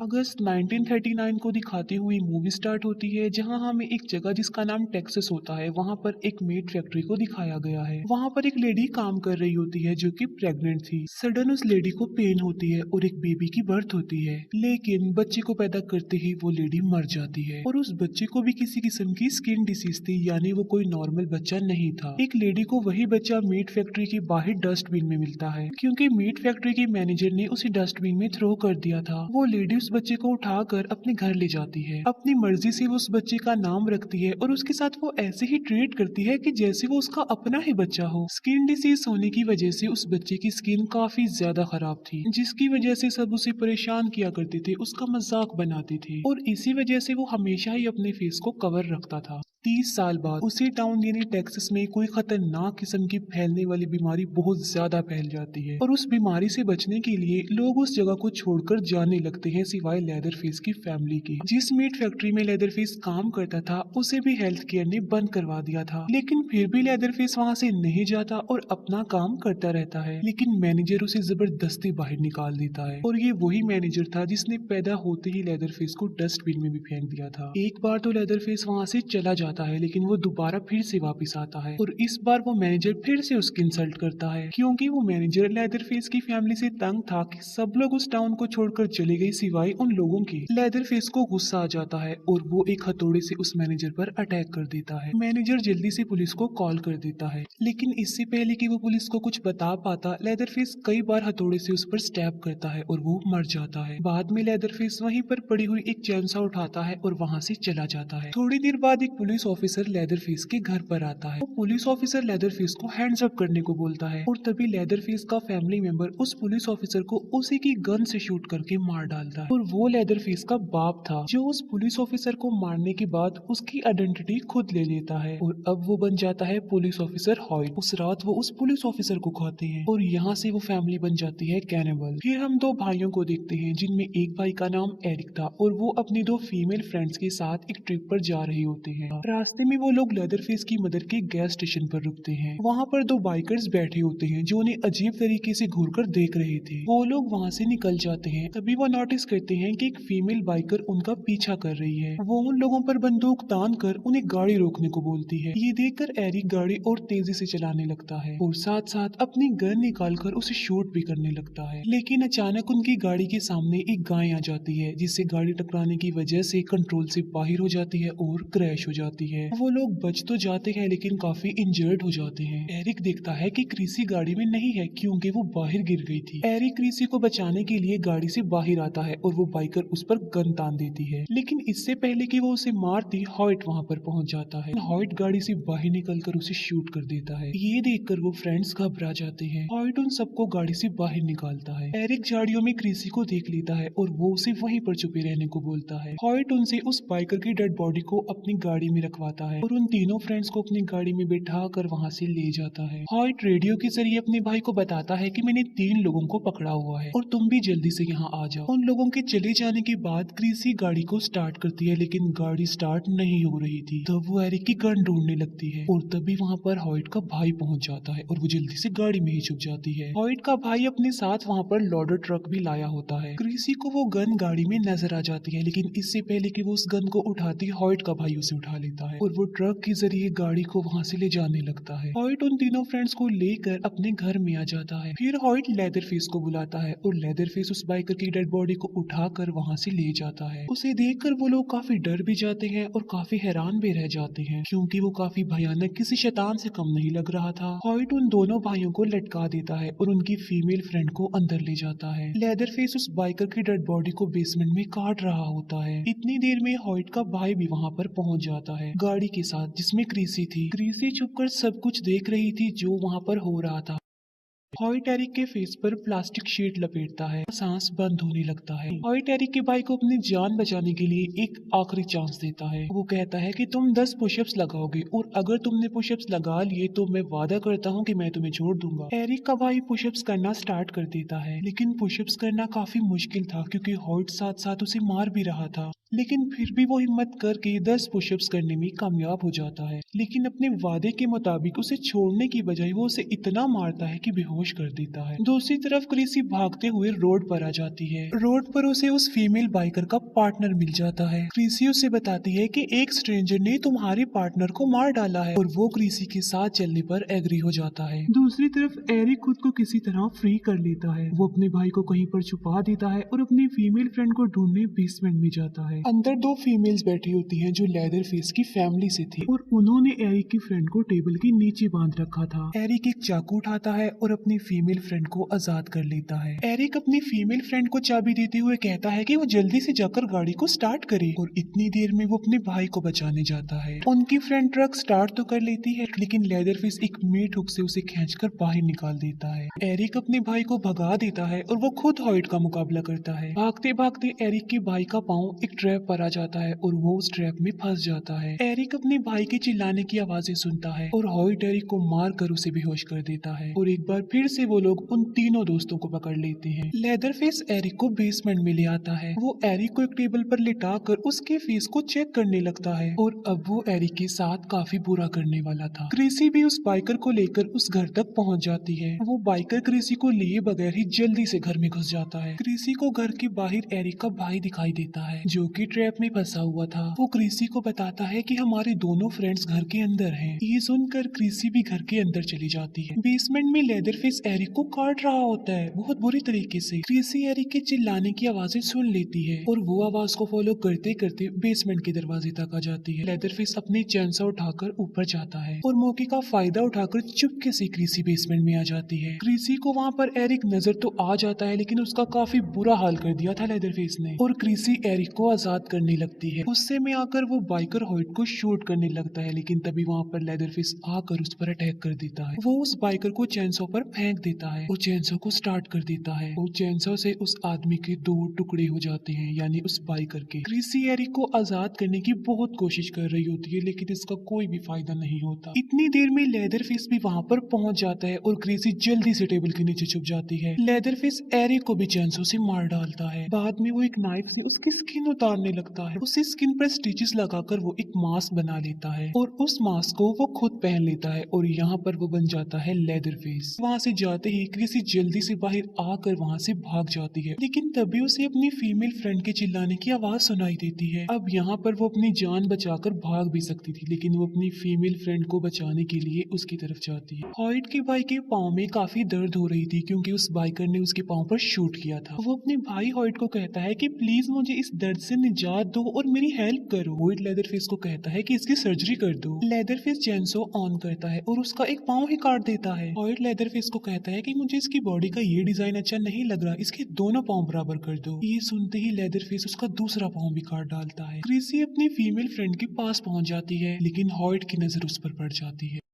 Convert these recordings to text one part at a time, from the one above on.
अगस्त 1939 को दिखाती हुई मूवी स्टार्ट होती है, जहां हमें एक जगह जिसका नाम टेक्सास होता है वहां पर एक मीट फैक्ट्री को दिखाया गया है। वहां पर एक लेडी काम कर रही होती है जो कि प्रेग्नेंट थी। सडन उस लेडी को पेन होती है और एक बेबी की बर्थ होती है, लेकिन बच्चे को पैदा करते ही वो लेडी मर जाती है और उस बच्चे को भी किसी किस्म की स्किन डिसीज थी, यानी वो कोई नॉर्मल बच्चा नहीं था। एक लेडी को वही बच्चा मीट फैक्ट्री के बाहर डस्टबिन में मिलता है, क्योंकि मीट फैक्ट्री के मैनेजर ने उसे डस्टबिन में थ्रो कर दिया था। वो लेडी उस बच्चे को उठाकर अपने घर ले जाती है। अपनी मर्जी से वो उस बच्चे का नाम रखती है और उसके साथ वो ऐसे ही ट्रीट करती है कि जैसे वो उसका अपना ही बच्चा हो। स्किन डिसीज होने की वजह से उस बच्चे की स्किन काफी ज्यादा खराब थी, जिसकी वजह से सब उसे परेशान किया करते थे, उसका मजाक बनाते थे और इसी वजह से वो हमेशा ही अपने फेस को कवर रखता था। 30 साल बाद उसी टाउन यानी टेक्सास में कोई खतरनाक किस्म की फैलने वाली बीमारी बहुत ज्यादा फैल जाती है और उस बीमारी से बचने के लिए लोग उस जगह को छोड़कर जाने लगते हैं, सिवाय लेदरफेस की फैमिली के। जिस मीट फैक्ट्री में लेदरफेस काम करता था उसे भी हेल्थ केयर ने बंद करवा दिया था, लेकिन फिर भी लेदरफेस वहाँ से नहीं जाता और अपना काम करता रहता है। लेकिन मैनेजर उसे जबरदस्ती बाहर निकाल देता है और ये वही मैनेजर था जिसने पैदा होते ही लेदरफेस को डस्टबिन में भी फेंक दिया था। एक बार तो लेदरफेस वहाँ से चला जाता है, लेकिन वो दोबारा फिर से वापस आता है और इस बार वो मैनेजर फिर से उसकी इंसल्ट करता है, क्योंकि वो मैनेजर लेदरफेस की फैमिली से तंग था कि सब लोग उस टाउन को छोड़कर चले गए सिवाय उन लोगों के। लेदरफेस को गुस्सा आ जाता है और वो एक हथौड़े से उस मैनेजर पर अटैक कर देता है। मैनेजर जल्दी से पुलिस को कॉल कर देता है, लेकिन इससे पहले कि वो पुलिस को कुछ बता पाता, लेदरफेस कई बार हथौड़े से उस पर स्टैब करता है और वो मर जाता है। बाद में लेदरफेस वहीं पर पड़ी हुई एक चैनसा उठाता है और वहाँ से चला जाता है। थोड़ी देर बाद एक पुलिस ऑफिसर लेदरफेस के घर पर आता है। वो पुलिस ऑफिसर लेदरफेस को हैंड्स अप करने को बोलता है और तभी लेदरफेस का फैमिली मेंबर उस पुलिस ऑफिसर को उसी की गन से शूट करके मार डालता है और वो लेदरफेस का बाप था, जो उस पुलिस ऑफिसर को मारने के बाद उसकी आइडेंटिटी खुद ले लेता है और अब वो बन जाता है पुलिस ऑफिसर हॉयट। उस रात वो उस पुलिस ऑफिसर को खाते हैं और यहाँ से वो फैमिली बन जाती है कैनिबल। फिर हम दो भाइयों को देखते हैं, जिनमें एक भाई का नाम एरिक था और वो अपनी दो फीमेल फ्रेंड्स के साथ एक ट्रिप पर जा रहे होते हैं। रास्ते में वो लोग लेदरफेस की मदर के गैस स्टेशन पर रुकते हैं। वहाँ पर दो बाइकर्स बैठे होते हैं जो उन्हें अजीब तरीके से घूरकर देख रहे थे। वो लोग वहाँ से निकल जाते हैं, तभी वो नोटिस करते हैं कि एक फीमेल बाइकर उनका पीछा कर रही है। वो उन लोगों पर बंदूक तान कर उन्हें गाड़ी रोकने को बोलती है। ये देखकर एरिक गाड़ी और तेजी से चलाने लगता है और साथ साथ अपनी गन निकालकर उसे शूट भी करने लगता है। लेकिन अचानक उनकी गाड़ी के सामने एक गाय आ जाती है, जिससे गाड़ी टकराने की वजह से कंट्रोल से बाहर हो जाती है और क्रैश हो जाती है। वो लोग बच तो जाते हैं लेकिन काफी इंजर्ड हो जाते हैं। एरिक देखता है कि क्रिसी गाड़ी में नहीं है, क्योंकि वो बाहर गिर गई थी। एरिक क्रिसी को बचाने के लिए गाड़ी से बाहर आता है और वो बाइकर उस पर गन तान देती है, लेकिन इससे पहले कि वो उसे मारती, हॉयट वहाँ पर पहुंच जाता है। हॉयट गाड़ी से बाहर निकलकर उसे शूट कर देता है। ये देखकर वो फ्रेंड्स घबरा जाते हैं। हॉयट उन सबको गाड़ी से बाहर निकालता है। एरिक झाड़ियों में क्रिसी को देख लेता है और वो उसे वहीं पर छुपे रहने को बोलता है। हॉयट उनसे उस बाइकर की डेड बॉडी को अपनी गाड़ी में रखवाता है और उन तीनों फ्रेंड्स को अपनी गाड़ी में बैठा कर वहाँ से ले जाता है। हॉयट रेडियो के जरिए अपने भाई को बताता है कि मैंने 3 लोगों को पकड़ा हुआ है और तुम भी जल्दी से यहाँ आ जाओ। उन लोगों के चले जाने के बाद क्रिसी गाड़ी को स्टार्ट करती है, लेकिन गाड़ी स्टार्ट नहीं हो रही थी। तब वो एरिक की गन ढूंढने लगती है और तभी वहाँ पर हॉयट का भाई पहुंच जाता है और वो जल्दी से गाड़ी में ही छुप जाती है। हॉयट का भाई अपने साथ वहाँ पर लोडर ट्रक भी लाया होता है। क्रिसी को वो गन गाड़ी में नजर आ जाती है, लेकिन इससे पहले कि वो उस गन को उठाती, हॉयट का भाई उसे उठा लेता है और वो ट्रक के जरिए गाड़ी को वहाँ से ले जाने लगता है। हॉयट उन तीनों फ्रेंड्स को लेकर अपने घर में आ जाता है। फिर हॉयट लेदरफेस को बुलाता है और लेदरफेस उस बाइकर की डेड बॉडी को उठाकर वहाँ से ले जाता है। उसे देखकर वो लोग काफी डर भी जाते हैं और काफी हैरान भी रह जाते हैं, क्योंकि वो काफी भयानक किसी शैतान से कम नहीं लग रहा था। हॉयट उन दोनों भाइयों को लटका देता है और उनकी फीमेल फ्रेंड को अंदर ले जाता है। लेदरफेस उस बाइकर की डेड बॉडी को बेसमेंट में काट रहा होता है। इतनी देर में हॉयट का भाई भी वहाँ पर पहुँच जाता है गाड़ी के साथ, जिसमें क्रिसी थी। क्रिसी छुपकर सब कुछ देख रही थी जो वहाँ पर हो रहा था। हॉयट एरिक के फेस पर प्लास्टिक शीट लपेटता है, सांस बंद होने लगता है। हॉयट एरिक के भाई को अपनी जान बचाने के लिए एक आखिरी चांस देता है। वो कहता है कि तुम 10 पुशअप्स लगाओगे और अगर तुमने पुशअप्स लगा लिए तो मैं वादा करता हूँ कि मैं तुम्हें छोड़ दूंगा। एरिक का भाई पुशअप्स करना स्टार्ट कर देता है, लेकिन पुशअप्स करना काफी मुश्किल था क्योंकि हॉयट साथ साथ उसे मार भी रहा था। लेकिन फिर भी वो हिम्मत करके 10 पुशअप्स करने में कामयाब हो जाता है, लेकिन अपने वादे के मुताबिक उसे छोड़ने की बजाय वो उसे इतना मारता है कि बेहोश बेहोश कर देता है। दूसरी तरफ क्रिसी भागते हुए रोड पर आ जाती है। रोड पर उसे उस फीमेल बाइकर का पार्टनर मिल जाता है। क्रिसी उसे बताती है कि एक स्ट्रेंजर ने तुम्हारे पार्टनर को मार डाला है और वो क्रिसी के साथ चलने पर एग्री हो जाता है। दूसरी तरफ एरिक खुद को किसी तरह फ्री कर लेता है। वो अपने भाई को कहीं पर छुपा देता है और अपनी फीमेल फ्रेंड को ढूंढने बेसमेंट में जाता है। अंदर दो फीमेल्स बैठी होती हैं जो लेदर फेस की फैमिली से थी और उन्होंने एरिक की फ्रेंड को टेबल के नीचे बांध रखा था। एरिक एक चाकू उठाता है और अपनी फीमेल फ्रेंड को आजाद कर लेता है। एरिक अपनी फीमेल फ्रेंड को चाबी देते हुए कहता है कि वो जल्दी से जाकर गाड़ी को स्टार्ट करे और इतनी देर में वो अपने भाई को बचाने जाता है। उनकी फ्रेंड ट्रक स्टार्ट तो कर लेती है लेकिन लेदरफेस एक मीट हुक से उसे खींचकर बाहर निकाल देता है। एरिक अपने भाई को भगा देता है और वो खुद हॉइट का मुकाबला करता है। भागते भागते एरिक के भाई का पाँव एक ट्रैप पर आ जाता है और वो उस ट्रैप में फंस जाता है। एरिक अपने भाई के चिल्लाने की आवाजें सुनता है और हॉइट एरिक को मार कर उसे बेहोश कर देता है और एक बार फिर से वो लोग उन तीनों दोस्तों को पकड़ लेते हैं। लेदरफेस एरिक को बेसमेंट में ले आता है। वो एरिक को एक टेबल पर लिटा कर उसके फेस को चेक करने लगता है और अब वो एरिक के साथ काफी बुरा करने वाला था। क्रिसी भी उस बाइकर को लेकर उस घर तक पहुंच जाती है। वो बाइकर क्रिसी को लिए बगैर ही जल्दी से घर में घुस जाता है। क्रिसी को घर के बाहर एरिक का भाई दिखाई देता है जो कि ट्रैप में फंसा हुआ था। वो क्रिसी को बताता है कि हमारे दोनों फ्रेंड्स घर के अंदर हैं। ये सुनकर क्रिसी भी घर के अंदर चली जाती है। बेसमेंट में लेदरफेस एरिक को काट रहा होता है बहुत बुरी तरीके से। क्रिसी एरिक के चिल्लाने की आवाजें सुन लेती है और वो आवाज को फॉलो करते करते बेसमेंट के दरवाजे तक आ जाती है। लेदरफेस अपनी चैनसा उठाकर ऊपर जाता है और मौके का फायदा उठाकर चुपके से क्रिसी बेसमेंट में आ जाती है। क्रिसी को वहाँ पर एरिक नजर तो आ जाता है लेकिन उसका काफी बुरा हाल कर दिया था लेदरफेस ने और क्रिसी एरिक को आजाद करने लगती है। गुस्से में आकर वो बाइकर हॉइट को शूट करने लगता है लेकिन तभी वहाँ पर लेदरफेस आकर उस पर अटैक कर देता है। वो उस बाइकर को चैनसो पर फेंक देता है और चैनसो को स्टार्ट कर देता है और चैनसो से उस आदमी के दो टुकड़े हो जाते हैं यानी उस बाइकर के। क्रिसी एरिक को आजाद करने की बहुत कोशिश कर रही होती है लेकिन इसका कोई भी फायदा नहीं होता। इतनी देर में लेदरफेस भी वहाँ पर पहुंच जाता है और क्रिसी जल्दी से टेबल के नीचे छुप जाती है। लेदरफेस एरिक को भी चैनसो से मार डालता है। बाद में वो एक नाइफ से उसकी स्किन उतारने लगता है। उसी स्किन पर स्टिचेस लगाकर वो एक मास्क बना लेता है और उस मास्क को वो खुद पहन लेता है और यहाँ पर वो बन जाता है लेदरफेस। वहाँ से जाते ही क्रिसी जल्दी से बाहर आकर वहाँ से भाग जाती है लेकिन तभी उसे अपनी फीमेल फ्रेंड के चिल्लाने की आवाज सुनाई देती है। अब यहाँ पर वो अपनी जान बचाकर भाग भी सकती थी लेकिन वो अपनी फीमेल फ्रेंड को बचाने के लिए उसकी तरफ जाती है। हॉइट के भाई के पाँव में काफी दर्द हो रही थी क्योंकि उस बाइकर ने उसके पाँव पर शूट किया था। वो अपने भाई हॉइट को कहता है कि प्लीज मुझे इस दर्द से निजात दो और मेरी हेल्प करो। हॉइट लेदरफेस को कहता है कि इसकी सर्जरी कर दो। लेदरफेस चैनसो ऑन करता है और उसका एक पाँव ही काट देता है। हॉइट लेदरफेस को कहता है कि मुझे इसकी बॉडी का ये डिजाइन अच्छा नहीं लग रहा, इसके दोनों पाँव बराबर कर दो। ये सुनते ही लेदरफेस उसका दूसरा पाँव भी काट डालता है। क्रिसी अपनी फीमेल फ्रेंड के पास पहुंच जाती है लेकिन हॉइट की नजर उस पर पड़ जाती है।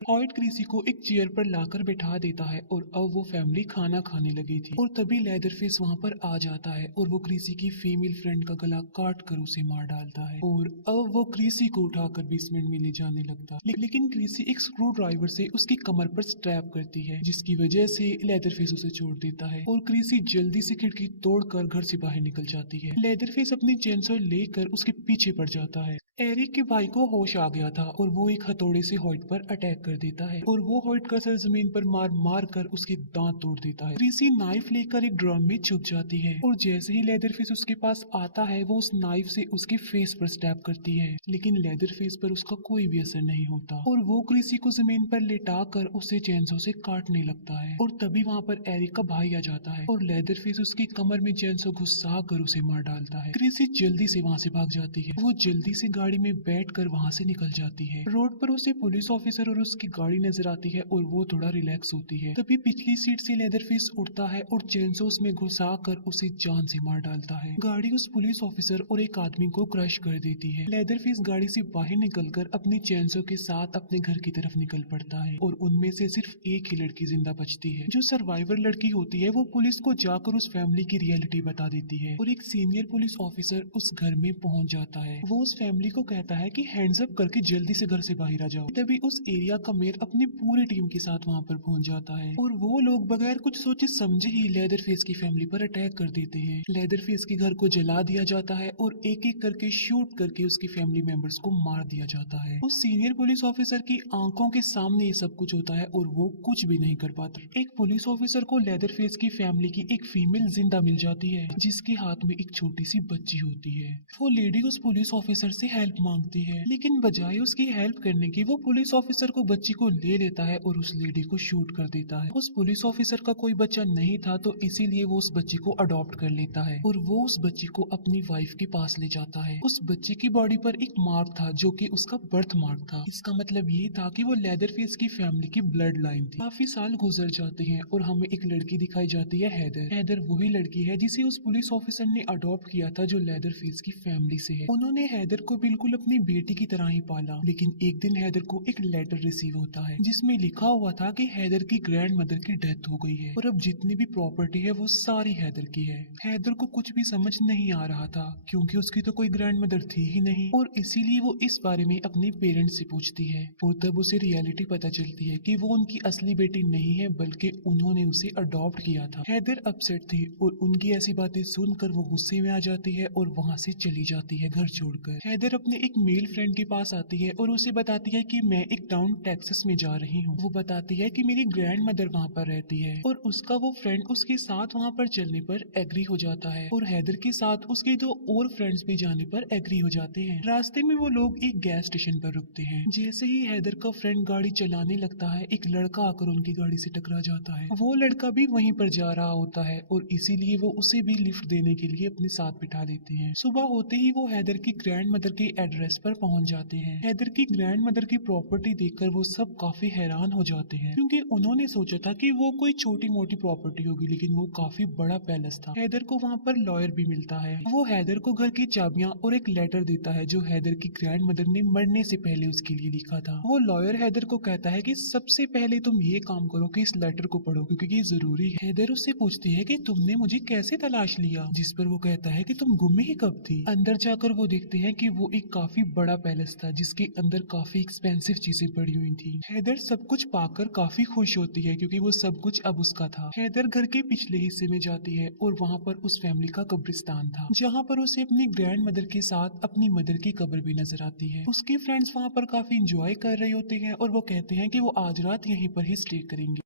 हॉइट क्रिसी को एक चेयर पर लाकर बैठा देता है और अब वो फैमिली खाना खाने लगी थी और तभी लेदरफेस वहाँ पर आ जाता है और वो क्रिसी की फीमेल फ्रेंड का गला काट कर उसे मार डालता है और अब वो क्रिसी को उठाकर बेसमेंट में ले जाने लगता है लेकिन क्रिसी एक स्क्रू ड्राइवर से उसकी कमर पर स्ट्रैप करती है जिसकी वजह से लेदरफेस उसे छोड़ देता है और क्रिसी जल्दी से खिड़की तोड़कर घर से बाहर निकल जाती है। लेदरफेस अपनी चेनसॉ लेकर उसके पीछे पड़ जाता है। एरिक के भाई को होश आ गया था और वो एक हथौड़े से हॉइट पर अटैक कर देता है और वो हॉइट का सर जमीन पर मार मार कर उसके दांत तोड़ देता है। क्रिसी नाइफ लेकर एक ड्रम में छुप जाती है और जैसे ही लेदरफेस उसके पास आता है वो उस नाइफ से उसके फेस पर स्टैब करती है लेकिन लेदरफेस पर उसका कोई भी असर नहीं होता और वो क्रिसी को जमीन पर लेटा कर उसे चैनसो से काटने लगता है और तभी वहाँ पर एरिक का भाई आ जाता है और लेदरफेस उसकी कमर में चैनसो घुसा कर उसे मार डालता है। क्रिसी जल्दी से वहाँ से भाग जाती है। वो जल्दी से गाड़ी में बैठकर वहाँ से निकल जाती है। रोड पर उसे पुलिस ऑफिसर और उसकी गाड़ी नजर आती है और वो थोड़ा रिलैक्स होती है। तभी पिछली सीट से लेदरफेस उठता है और चेनसो उसमें घुसा कर उसे जान से मार डालता है। गाड़ी उस पुलिस ऑफिसर और एक आदमी को क्रश कर देती है। लेदरफेस गाड़ी से बाहर निकलकर अपनी चेनसो के साथ अपने घर की तरफ निकल पड़ता है और उनमें से सिर्फ एक ही लड़की जिंदा बचती है। जो सर्वाइवर लड़की होती है वो पुलिस को जाकर उस फैमिली की रियलिटी बता देती है और एक सीनियर पुलिस ऑफिसर उस घर में पहुंच जाता है। वो उस फैमिली को कहता है कि हैंड्स अप करके जल्दी से घर से बाहर आ जाओ। तभी उस एरिया का मेयर अपनी पूरी टीम के साथ वहाँ पर पहुँच जाता है और वो लोग बगैर कुछ सोचे समझे ही लेदरफेस की फैमिली पर अटैक कर देते हैं। लेदरफेस के घर को जला दिया जाता है और एक एक करके शूट करके उसकी फैमिली मेंबर्स को मार दिया जाता है। उस सीनियर पुलिस ऑफिसर की आंखों के सामने ये सब कुछ होता है और वो कुछ भी नहीं कर पाता। एक पुलिस ऑफिसर को लेदरफेस की फैमिली की एक फीमेल जिंदा मिल जाती है जिसके हाथ में एक छोटी सी बच्ची होती है। वो लेडी उस पुलिस ऑफिसर से हेल्प मांगती है, लेकिन बजाय उसकी हेल्प करने की वो पुलिस ऑफिसर को बच्ची को ले लेता है और उस लेडी को शूट कर देता है। उस पुलिस ऑफिसर का कोई बच्चा नहीं था तो इसीलिए वो उस बच्ची को अडॉप्ट कर लेता है और वो उस बच्ची को अपनी वाइफ के पास ले जाता है। उस बच्ची की बॉडी पर एक मार्क था जो कि उसका बर्थ मार्क था। इसका मतलब ये था कि वो लेदरफेस की फैमिली की ब्लड लाइन थी। काफी साल गुजर जाते हैं और हमें एक लड़की दिखाई जाती है, हैदर। हैदर वही लड़की है जिसे उस पुलिस ऑफिसर ने अडॉप्ट किया था जो लेदरफेस की फैमिली से है। उन्होंने हैदर को बिल्कुल अपनी बेटी की तरह ही पाला, लेकिन एक दिन हैदर को एक लेटर रिसीव होता है जिसमें लिखा हुआ था कि हैदर की ग्रैंड मदर की डेथ हो गई है और अब जितनी भी प्रॉपर्टी है वो सारी हैदर की है। हैदर को कुछ भी समझ नहीं आ रहा था क्योंकि उसकी तो कोई ग्रैंड मदर थी ही नहीं और इसीलिए वो इस बारे में अपने पेरेंट्स से पूछती है और तब उसे रियलिटी पता चलती है कि वो उनकी असली बेटी नहीं है बल्कि उन्होंने उसे अडॉप्ट किया था। हैदर अपसेट थी और उनकी ऐसी बातें सुनकर वो गुस्से में आ जाती है और वहाँ से चली जाती है घर छोड़कर। हैदर अपने एक मेल फ्रेंड के पास आती है और उसे बताती है कि मैं एक टाउन टेक्सास में जा रही हूँ। वो बताती है कि मेरी ग्रैंड मदर वहाँ पर रहती है और उसका वो फ्रेंड उसके साथ वहाँ पर चलने पर एग्री हो जाता है और हैदर के साथ उसके दो और फ्रेंड्स भी जाने पर एग्री हो जाते हैं। रास्ते में वो लोग एक गैस स्टेशन पर रुकते हैं। जैसे ही हैदर का फ्रेंड गाड़ी चलाने लगता है एक लड़का आकर उनकी गाड़ी से टकरा जाता है। वो लड़का भी वहीं पर जा रहा होता है और इसीलिए वो उसे भी लिफ्ट देने के लिए अपने साथ बिठा लेते हैं। सुबह होते ही वो हैदर की ग्रैंड मदर के एड्रेस पर पहुंच जाते हैं। हैदर की ग्रैंड मदर की प्रॉपर्टी देखकर वो सब काफी हैरान हो जाते हैं क्योंकि उन्होंने सोचा था कि वो कोई छोटी मोटी प्रॉपर्टी होगी, लेकिन वो काफी बड़ा पैलेस था। हैदर को वहाँ पर लॉयर भी मिलता है। वो हैदर को घर की चाबियां और एक लेटर देता है जो हैदर की ग्रैंड मदर ने मरने से पहले उसके लिए लिखा था। वो लॉयर हैदर को कहता है कि सबसे पहले तुम ये काम करो कि इस लेटर को पढ़ो क्योंकि ये जरूरी है। हैदर उससे पूछती है कि तुमने मुझे कैसे तलाश लिया, जिस पर वो कहता है कि तुम गुम ही कब थी। अंदर जाकर वो देखते हैं कि वो एक काफी बड़ा पैलेस था जिसके अंदर काफी एक्सपेंसिव चीजें पड़ी हुई थी। हैदर सब कुछ पाकर काफी खुश होती है क्योंकि वो सब कुछ अब उसका था। हैदर घर के पिछले हिस्से में जाती है और वहाँ पर उस फैमिली का कब्रिस्तान था जहाँ पर उसे अपनी ग्रैंड मदर के साथ अपनी मदर की कब्र भी नजर आती है। उसके फ्रेंड्स वहाँ पर काफी इंजॉय कर रहे होते हैं और वो कहते हैं कि वो आज रात यहीं पर ही स्टे करेंगे।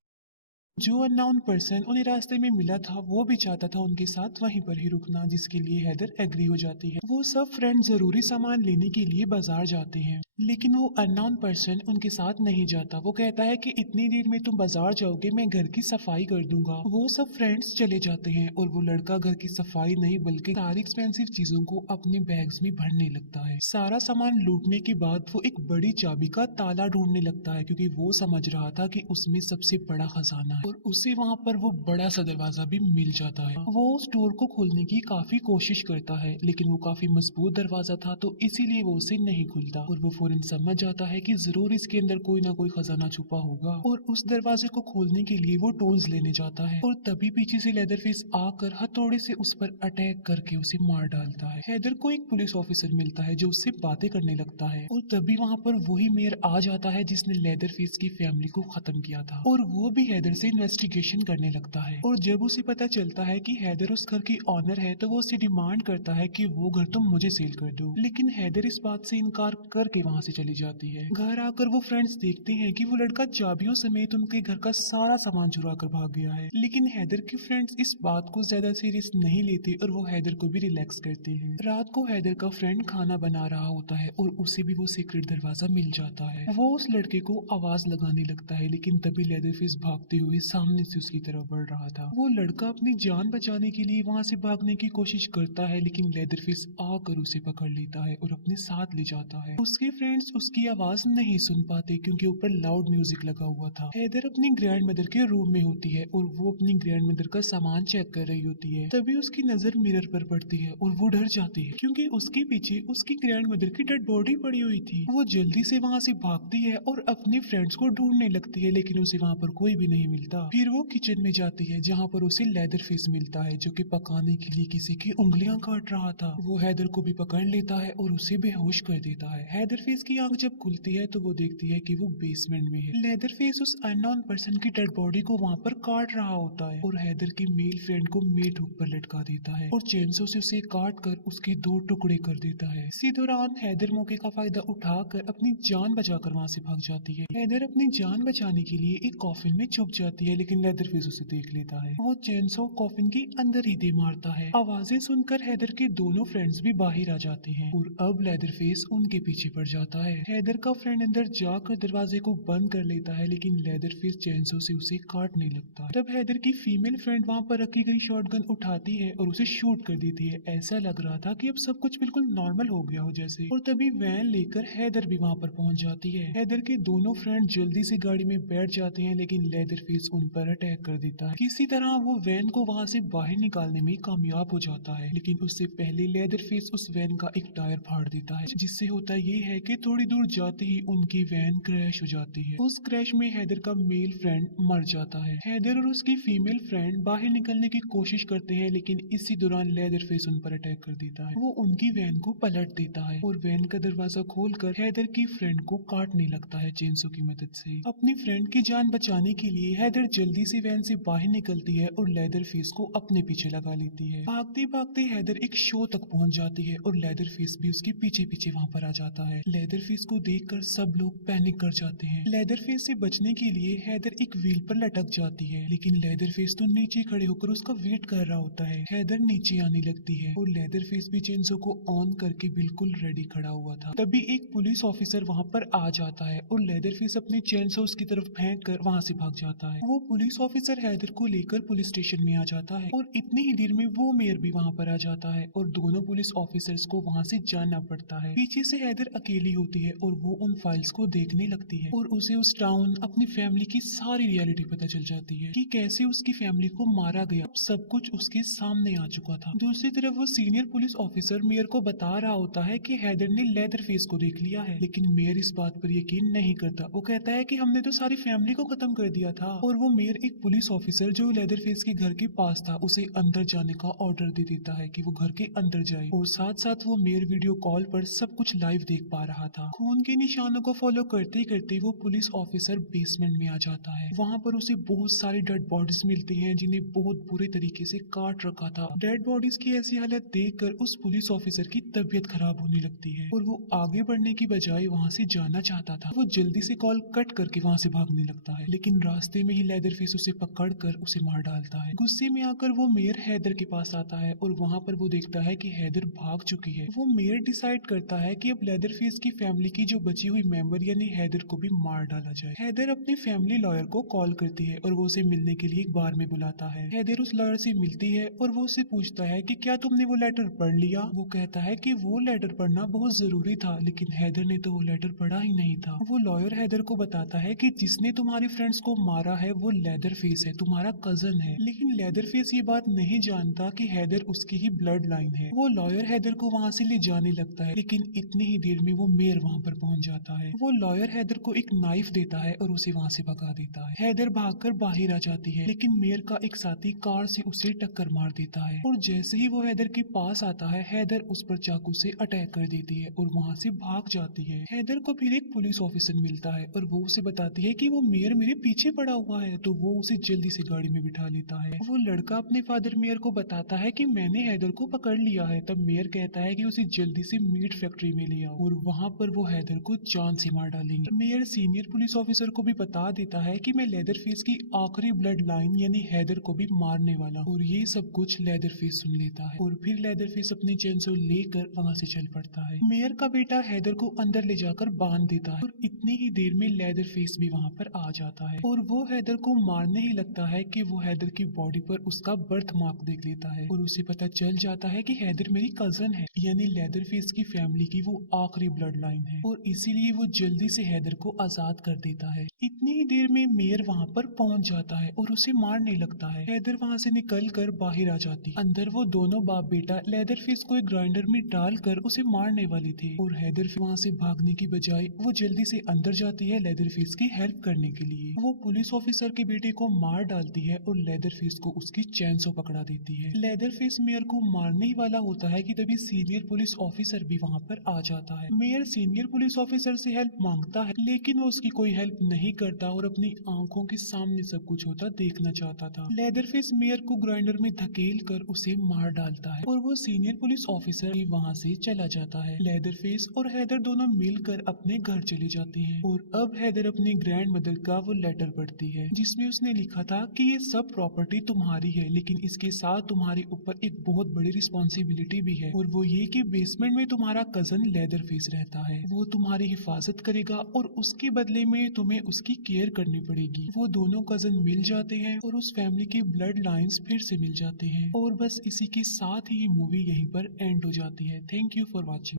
जो अननोन पर्सन उन्हें रास्ते में मिला था वो भी चाहता था उनके साथ वहीं पर ही रुकना, जिसके लिए हैदर एग्री हो जाती है। वो सब फ्रेंड जरूरी सामान लेने के लिए बाजार जाते हैं, लेकिन वो अननोन पर्सन उनके साथ नहीं जाता। वो कहता है कि इतनी देर में तुम बाजार जाओगे, मैं घर की सफाई कर दूंगा। वो सब फ्रेंड्स चले जाते हैं और वो लड़का घर की सफाई नहीं बल्कि सारी एक्सपेंसिव चीजों को अपने बैग्स में भरने लगता है। सारा सामान लूटने के बाद वो एक बड़ी चाबी का ताला ढूंढने लगता है क्योंकि वो समझ रहा था कि उसमें सबसे बड़ा खजाना है और उसे वहाँ पर वो बड़ा सा दरवाजा भी मिल जाता है। वो उस डोर को खोलने की काफी कोशिश करता है लेकिन वो काफी मजबूत दरवाजा था तो इसीलिए वो उसे नहीं खुलता और वो फौरन समझ जाता है कि जरूर इसके अंदर कोई ना कोई खजाना छुपा होगा और उस दरवाजे को खोलने के लिए वो टूल्स लेने जाता है और तभी पीछे से लेदरफेस आकर हथौड़े से उस पर अटैक करके उसे मार डालता है। हैदर को एक पुलिस ऑफिसर मिलता है जो उससे बातें करने लगता है और तभी वहाँ पर वही मेयर आ जाता है जिसने लेदरफेस की फैमिली को खत्म किया था और वो भी हैदर से इन्वेस्टिगेशन करने लगता है। और जब उसे पता चलता है कि हैदर उस घर की ऑनर है तो वो उससे डिमांड करता है कि वो घर तुम मुझे सेल कर दो, लेकिन हैदर इस बात से इनकार करके वहाँ से चली जाती है। घर आकर वो फ्रेंड्स देखते हैं कि वो लड़का चाबियों समेत उनके घर का सारा सामान चुरा कर भाग गया है, लेकिन हैदर के फ्रेंड्स इस बात को ज्यादा सीरियस नहीं लेते और वो हैदर को भी रिलैक्स करते हैं। रात को हैदर का फ्रेंड खाना बना रहा होता है और उसे भी वो सीक्रेट दरवाजा मिल जाता है। वो उस लड़के को आवाज लगाने लगता है लेकिन तभी लेदरफेस भागते हुए सामने से उसकी तरफ बढ़ रहा था। वो लड़का अपनी जान बचाने के लिए वहाँ से भागने की कोशिश करता है लेकिन लेदरफेस आकर उसे पकड़ लेता है और अपने साथ ले जाता है। उसके फ्रेंड्स उसकी आवाज नहीं सुन पाते क्योंकि ऊपर लाउड म्यूजिक लगा हुआ था। हैदर अपनी ग्रैंड मदर के रूम में होती है और वो अपनी ग्रैंड मदर का सामान चेक कर रही होती है। तभी उसकी नजर मिरर पर पड़ती है और वो डर जाती है क्योंकि उसके पीछे उसकी ग्रैंड मदर की डेड बॉडी पड़ी हुई थी। वो जल्दी से वहाँ से भागती है और अपने फ्रेंड्स को ढूंढने लगती है लेकिन उसे वहाँ पर कोई भी नहीं मिलता। मिलता। फिर वो किचन में जाती है जहाँ पर उसे लेदर फेस मिलता है जो कि पकाने के लिए किसी की उंगलियां काट रहा था। वो हैदर को भी पकड़ लेता है और उसे बेहोश कर देता है। हैदर फेस की आंख जब खुलती है तो वो देखती है कि वो बेसमेंट में है। लेदर फेस उस अननोन पर्सन की डेड बॉडी को वहाँ पर काट रहा होता है और हैदर की मेल फ्रेंड को मीट हुक पर लटका देता है और चेंसो से उसे काट कर उसके 2 टुकड़े कर देता है। इसी दौरान हैदर मौके का फायदा उठाकर अपनी जान बचाकर वहाँ से भाग जाती है। हैदर अपनी जान बचाने के लिए एक कॉफिन में छुप जाती है लेकिन लेदर फेस उसे देख लेता है। वो चेंसो कॉफिन के अंदर ही दे मारता है। आवाजें सुनकर हैदर के दोनों फ्रेंड्स भी बाहर आ जाते हैं और अब लेदर फेस उनके पीछे पड़ जाता है। हैदर का फ्रेंड अंदर जाकर दरवाजे को बंद कर लेता है लेकिन लेदर फेस चेंसो से उसे काटने लगता है। तब हैदर की फीमेल फ्रेंड वहाँ पर रखी गई शॉटगन उठाती है और उसे शूट कर देती है। ऐसा लग रहा था कि अब सब कुछ बिल्कुल नॉर्मल हो गया हो जैसे। और तभी वैन लेकर हैदर भी वहाँ पर पहुंच जाती है। हैदर के दोनों फ्रेंड जल्दी से गाड़ी में बैठ जाते हैं लेकिन लेदर फेस उन पर अटैक कर देता है। किसी तरह वो वैन को वहाँ से बाहर निकालने में कामयाब हो जाता है लेकिन उससे पहले लेदर फेस उस वैन का एक टायर फाड़ देता है जिससे होता ये है कि थोड़ी दूर जाते ही उनकी वैन क्रैश हो जाती है। उस क्रैश में हैदर का मेल फ्रेंड मर जाता है। हैदर और उसकी फीमेल फ्रेंड बाहर निकलने की कोशिश करते हैं लेकिन इसी दौरान लेदर फेस उन पर अटैक कर देता है। वो उनकी वैन को पलट देता है और वैन का दरवाजा खोलकर हैदर की फ्रेंड को काटने लगता है चेंसो की मदद से। अपनी फ्रेंड की जान बचाने के लिए हैदर जल्दी से वैन से बाहर निकलती है और लेदर फेस को अपने पीछे लगा लेती है। भागते भागते हैदर एक शो तक पहुंच जाती है और लेदर फेस भी उसके पीछे पीछे वहां पर आ जाता है। लेदर फेस को देखकर सब लोग पैनिक कर जाते हैं। लेदर फेस से बचने के लिए हैदर एक व्हील पर लटक जाती है लेकिन लेदर फेस तो नीचे खड़े होकर उसका वेट कर रहा होता है। हैदर नीचे आने लगती है और लेदर फेस भी चेंसो को ऑन करके बिल्कुल रेडी खड़ा हुआ था। तभी एक पुलिस ऑफिसर वहां पर आ जाता है और लेदर फेस अपने चेंसो उसकी तरफ फेंक कर वहां से भाग जाता है। वो पुलिस ऑफिसर हैदर को लेकर पुलिस स्टेशन में आ जाता है और इतनी ही देर में वो मेयर भी वहां पर आ जाता है और दोनों पुलिस ऑफिसर्स को वहां से जाना पड़ता है। पीछे से हैदर अकेली होती है और वो उन फाइल्स को देखने लगती है और उसे उस टाउन अपनी फैमिली की सारी रियलिटी पता चल जाती है कि कैसे उसकी फैमिली को मारा गया। सब कुछ उसके सामने आ चुका था। दूसरी तरफ वो सीनियर पुलिस ऑफिसर मेयर को बता रहा होता है कि हैदर ने लेदर फेस को देख लिया है लेकिन मेयर इस बात पर यकीन नहीं करता। वो कहता है कि हमने तो सारी फैमिली को खत्म कर दिया था। और वो मेयर एक पुलिस ऑफिसर जो लेदर फेस के घर के पास था उसे अंदर जाने का ऑर्डर दे देता है कि वो घर के अंदर जाए और साथ साथ वो मेयर वीडियो कॉल पर सब कुछ लाइव देख पा रहा था। खून के निशानों को फॉलो करते करते वो पुलिस ऑफिसर बेसमेंट में आ जाता है। वहाँ पर उसे बहुत सारी डेड बॉडीज मिलती हैं जिन्हें बहुत बुरे तरीके से काट रखा था। डेड बॉडीज की ऐसी हालत देखकर उस पुलिस ऑफिसर की तबीयत खराब होने लगती है और वो आगे बढ़ने की बजाय वहाँ से जाना चाहता था। वो जल्दी से कॉल कट करके वहाँ से भागने लगता है लेकिन रास्ते में ही लेदर फेस उसे पकड़ कर उसे मार डालता है। गुस्से में आकर वो मेयर हैदर के पास आता है और वहाँ पर वो देखता है कि हैदर भाग चुकी है। वो मेयर डिसाइड करता है कि अब लेदर फेस की फैमिली की जो बची हुई मेंबर यानी हैदर को भी मार डाला जाए। हैदर अपने फैमिली लॉयर को कॉल करती है और वो उसे मिलने के लिए एक बार में बुलाता है। हैदर उस लॉयर से मिलती है और वो उससे पूछता है कि क्या तुमने वो लेटर पढ़ लिया। वो कहता है कि वो लेटर पढ़ना बहुत जरूरी था लेकिन हैदर ने तो वो लेटर पढ़ा ही नहीं था। वो लॉयर हैदर को बताता है कि जिसने तुम्हारे फ्रेंड्स को मारा है वो लेदर फेस है, तुम्हारा कजन है। लेकिन लेदर फेस ये बात नहीं जानता कि हैदर उसकी ही ब्लड लाइन है। वो लॉयर हैदर को वहाँ से ले जाने लगता है लेकिन इतनी ही देर में वो मेयर वहाँ पर पहुँच जाता है। वो लॉयर हैदर को एक नाइफ देता है और उसे वहाँ से भगा देता है। हैदर भागकर बाहर आ जाती है लेकिन मेयर का एक साथी कार से उसे टक्कर मार देता है और जैसे ही वो हैदर के पास आता है हैदर उस पर चाकू से अटैक कर देती है और वहाँ से भाग जाती है। हैदर को फिर एक पुलिस ऑफिसर मिलता है और वो उसे बताती है कि वो मेयर मेरे पीछे पड़ा हुआ है तो वो उसे जल्दी से गाड़ी में बिठा लेता है। वो लड़का अपने फादर मेयर को बताता है कि मैंने हैदर को पकड़ लिया है। तब मेयर कहता है कि उसे जल्दी से मीट फैक्ट्री में ले आओ और वहाँ पर वो हैदर को जान से मार डालेंगे। मेयर सीनियर पुलिस ऑफिसर को भी बता देता है कि मैं लेदर फेस की आखिरी ब्लड लाइन यानी हैदर को भी मारने वाला और ये सब कुछ लेदर फेस सुन लेता है और फिर लेदर फेस अपनी चेंसो लेकर वहाँ से चल पड़ता है। मेयर का बेटा हैदर को अंदर ले जाकर बांध देता है और इतनी ही देर में लेदर फेस भी वहाँ पर आ जाता है और वो हैदर को मारने ही लगता है कि वो हैदर की बॉडी पर उसका बर्थ मार्क देख लेता है और उसे पता चल जाता है कि हैदर मेरी कजन है यानी लेदर फेस की फैमिली की वो आखिरी ब्लड लाइन है और इसीलिए वो जल्दी से हैदर को आजाद कर देता है। इतनी ही देर में मेयर वहाँ पर पहुँच जाता है और उसे मारने लगता है। हैदर वहाँ से निकल कर बाहर आ जाती। अंदर वो दोनों बाप बेटा लेदर फेस को एक ग्राइंडर में डालकर उसे मारने वाले थे और हैदर वहाँ से भागने की बजाय वो जल्दी से अंदर जाती है लेदर फेस की हेल्प करने के लिए। वो पुलिस ऑफिसर ऑफिसर के बेटे को मार डालती है और लेदरफेस को उसकी चैनसो पकड़ा देती है। लेदरफेस मेयर को मारने ही वाला होता है कि तभी सीनियर पुलिस ऑफिसर भी वहाँ पर आ जाता है। मेयर सीनियर पुलिस ऑफिसर से हेल्प मांगता है, लेकिन वो उसकी कोई हेल्प नहीं करता और अपनी आंखों के सामने सब कुछ होता देखना चाहता था। लेदरफेस मेयर को ग्राइंडर में धकेल कर उसे मार डालता है और वो सीनियर पुलिस ऑफिसर भी वहाँ से चला जाता है। लेदरफेस और हैदर दोनों मिलकर अपने घर चले जाते हैं और अब हैदर अपनी ग्रैंड मदर का वो लेटर पढ़ती है जिसमें उसने लिखा था कि ये सब प्रॉपर्टी तुम्हारी है, लेकिन इसके साथ तुम्हारे ऊपर एक बहुत बड़ी रिस्पॉन्सिबिलिटी भी है और वो ये कि बेसमेंट में तुम्हारा कजन लेदरफेस रहता है। वो तुम्हारी हिफाजत करेगा और उसके बदले में तुम्हें उसकी केयर करनी पड़ेगी। वो दोनों कजन मिल जाते हैं और उस फैमिली के ब्लड लाइंस फिर से मिल जाते हैं और बस इसी के साथ ही ये मूवी यहीं पर एंड हो जाती है। Thank you for watching.